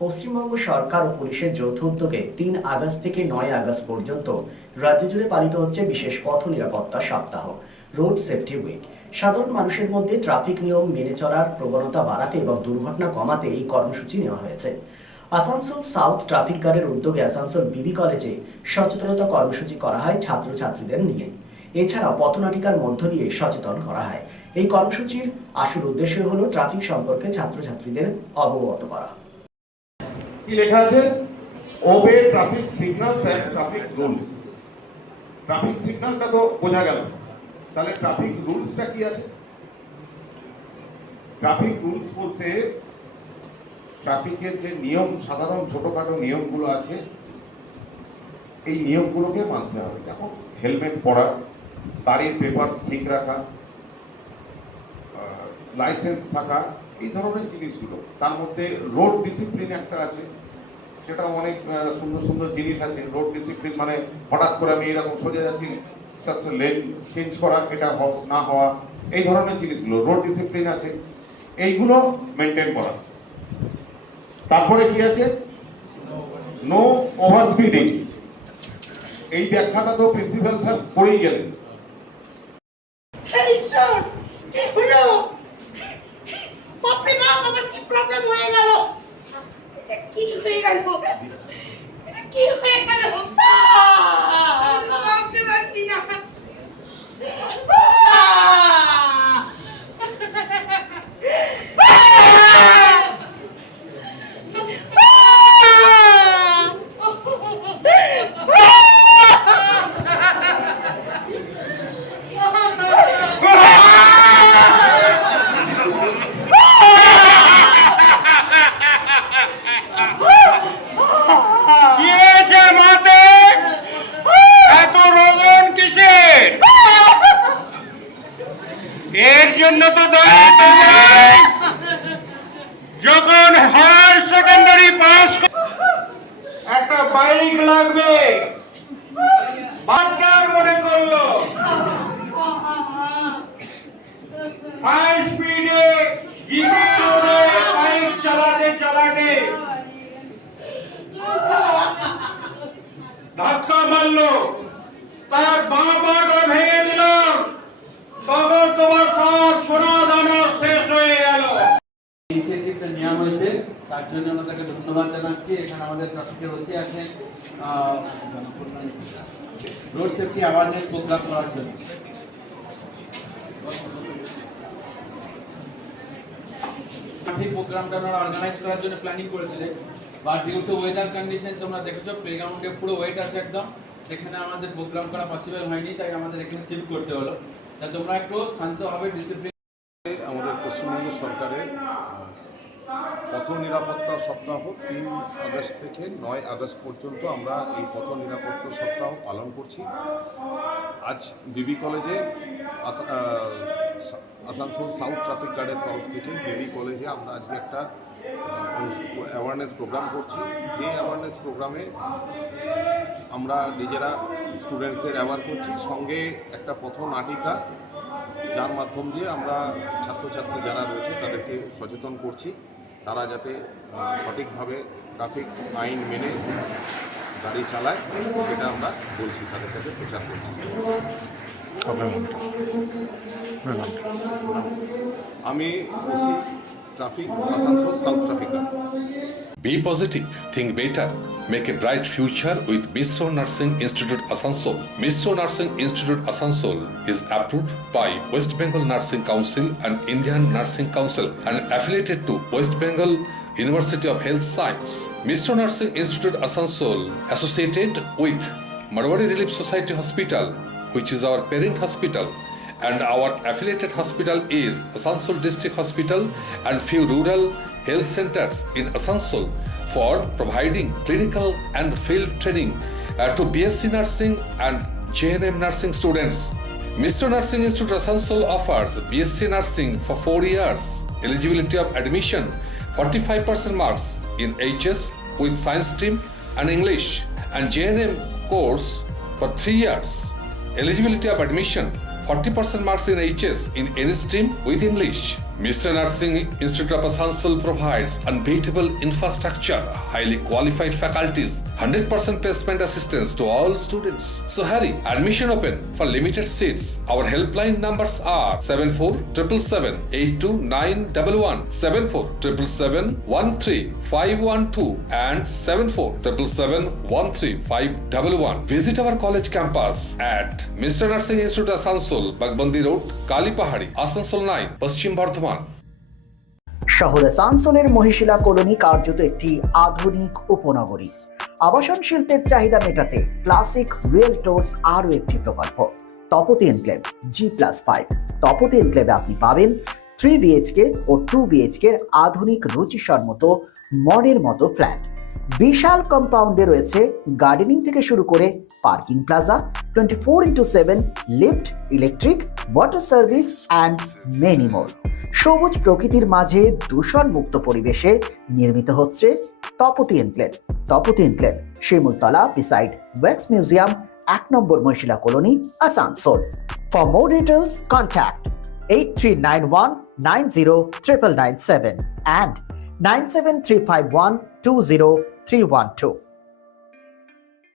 পশ্চিমবঙ্গ সরকার ও পুলিশের যৌথ উদ্যোগে ৩ আগস্ট থেকে ৯ আগস্ট পর্যন্ত রাজ্য জুড়ে পালিত হচ্ছে বিশেষ পথ নিরাপত্তা সপ্তাহ, রোড সেফটি উইক। সাধারণ মানুষের মধ্যে ট্রাফিক নিয়ম মেনে চলার প্রবণতা বাড়াতে এবং দুর্ঘটনা কমাতে এই কর্মসূচি নেওয়া হয়েছে। আসানসোল সাউথ ট্রাফিক গার্ডের উদ্যোগে আসানসোল বিবি কলেজে সচেতনতা কর্মসূচি করা হয় ছাত্রছাত্রীদের নিয়ে। এছাড়াও পথনাটিকার মধ্য দিয়ে সচেতন করা হয়। এই কর্মসূচির আসল উদ্দেশ্য হলো ট্রাফিক সম্পর্কে ছাত্রছাত্রীদের অবগত করা। কি লেখা আছে? Obey traffic signals and traffic rules. Traffic সিগন্যালটা তো বোঝা গেল, তাহলে ট্রাফিক রুলসটা কি আছে? ট্রাফিক রুলস বলতে ট্রাফিকের যে নিয়ম, সাধারণ ছোটখাটো নিয়মগুলো আছে, এই নিয়মগুলোকে মানতে হবে। যেমন হেলমেট পরা, গাড়ির পেপারস ঠিক রাখা, লাইসেন্স থাকা, এই ধরনের জিনিসগুলো। তার মধ্যে রোড ডিসিপ্লিন একটা আছে, সেটা অনেক সুন্দর সুন্দর জিনিস আছে। রোড ডিসিপ্লিন মানে হঠাৎ করে আমি এরকম সোজা যাচ্ছি, জাস্ট লেন চেঞ্জ করা, এটা না হওয়া, এই ধরনের জিনিসগুলো রোড ডিসিপ্লিন আছে, এইগুলো মেনটেন করা। তারপরে কি আছে? No over speeding. এই ব্যাখ্যাটা তো প্রিন্সিপাল স্যার পড়েই গেলেন। বাপরে বাপ, আমার কি প্রবলেম হয়ে গেল? এটা কি হয়ে গেল? এটা কি হয়ে গেল? ভাবতে পারছি না। এর জন্য তো যখন হায়ার সেকেন্ডারি পাস একটা বাইক লাগবে, বাচ্চার মনে করলো হাই স্পিডে জিপি রোডে বাইক চালাতে চালাতে ধাক্কা মারলো, তার বাবাটা ভেঙে দিল, তখন তোমার সব সোনা দানা শেষ হয়ে গেল। ইনিশিয়েটিভটা নেওয়া হয়েছে, তার জন্য আমাদেরকে ধন্যবাদ জানাচ্ছি। এখানে আমাদের ট্রাফিকের ওসি আছেন রোড সেফটি অ্যাওয়ারনেস প্রোগ্রাম করার জন্য। ঠিক প্রোগ্রামটা আমরা অর্গানাইজ করার জন্য প্ল্যানিং করেছিলেন, but due to weather condition তোমরা দেখেছো প্লেগ্রাউন্ডে পুরো ওয়েট আছে একদম, সেখানে আমাদের প্রোগ্রাম করা পসিবল হয়নি, তাই আমাদের এখানে শিফট করতে হলো। তা তোমরা একটু শান্তভাবে ডিসিপ্লিন। আমাদের পশ্চিমবঙ্গ সরকারের পথ নিরাপত্তা সপ্তাহ ৩ আগস্ট থেকে ৯ আগস্ট পর্যন্ত আমরা এই পথ নিরাপত্তা সপ্তাহ পালন করছি। আজ বিবি কলেজে আসানসোল সাউথ ট্রাফিক গার্ডের তরফ থেকে বিবি কলেজে আমরা আজকে একটা অ্যাওয়ারনেস প্রোগ্রাম করছি। যে অ্যাওয়ারনেস প্রোগ্রামে আমরা নিজেরা স্টুডেন্টদের অ্যাওয়ার করছি, সঙ্গে একটা পথ নাটিকা, যার মাধ্যম দিয়ে আমরা ছাত্রছাত্রী যারা রয়েছে তাদেরকে সচেতন করছি, তারা যাতে সঠিকভাবে ট্রাফিক আইন মেনে গাড়ি চালায়, সেটা আমরা বলছি, তাদের কাছে প্রচার করছি। আমি OC traffic, Asansol south traffic guard. Be positive, think better, make a bright future with Missio Nursing Institute Asansol. Missio Nursing Institute Asansol is approved by West Bengal Nursing Council and Indian Nursing Council and affiliated to West Bengal University of Health Science. Missio Nursing Institute Asansol associated with Marwari Relief Society Hospital, which is our parent hospital, and our affiliated hospital is Asansol District Hospital and few rural health centers in Asansol for providing clinical and field training to BSc Nursing and JNM Nursing students. Missio Nursing Institute Asansol offers BSc Nursing for 4 years. Eligibility of admission 45% marks in HS with science stream and English, and JNM course for 3 years. Eligibility of admission 40% marks in HS in any stream with English. Mr. Nursing Institute of Asansol provides unbeatable infrastructure, highly qualified faculties, 100% placement assistance to all students. So hurry, admission open for limited seats. Our helpline numbers are 7477782911, 7477713512 and 74771351. Visit our college campus at Mr. Nursing Institute Asansol, Bagbandi Road, Kalipahari, Asansol 9, Paschim Bardhaman. শহর আসানসোলের Mohishila colony কার্যত একটি আধুনিক উপনগরী। আবাসন শিল্পের চাহিদা মেটাতে classic রিয়েলটরস আরও একটি প্রকল্প তপতি এনক্লেভ G+5। তপতি এনক্লেভে আপনি পাবেন 3 BHK ও 2 BHK এর আধুনিক রুচিসম্মত মনের মতো ফ্ল্যাট। বিশাল কম্পাউন্ডে রয়েছে গার্ডেনিং থেকে শুরু করে parking plaza, 24/7 lift, electric, water service and many more. সবুজ প্রকৃতির মাঝে দূষণমুক্ত পরিবেশে নির্মিত হচ্ছে Tapati enclave. Tapati enclave Shimultala beside wax museum, 1 number Mahishila colony, Asansol. For more details contact 8391909997 and 9735120 312.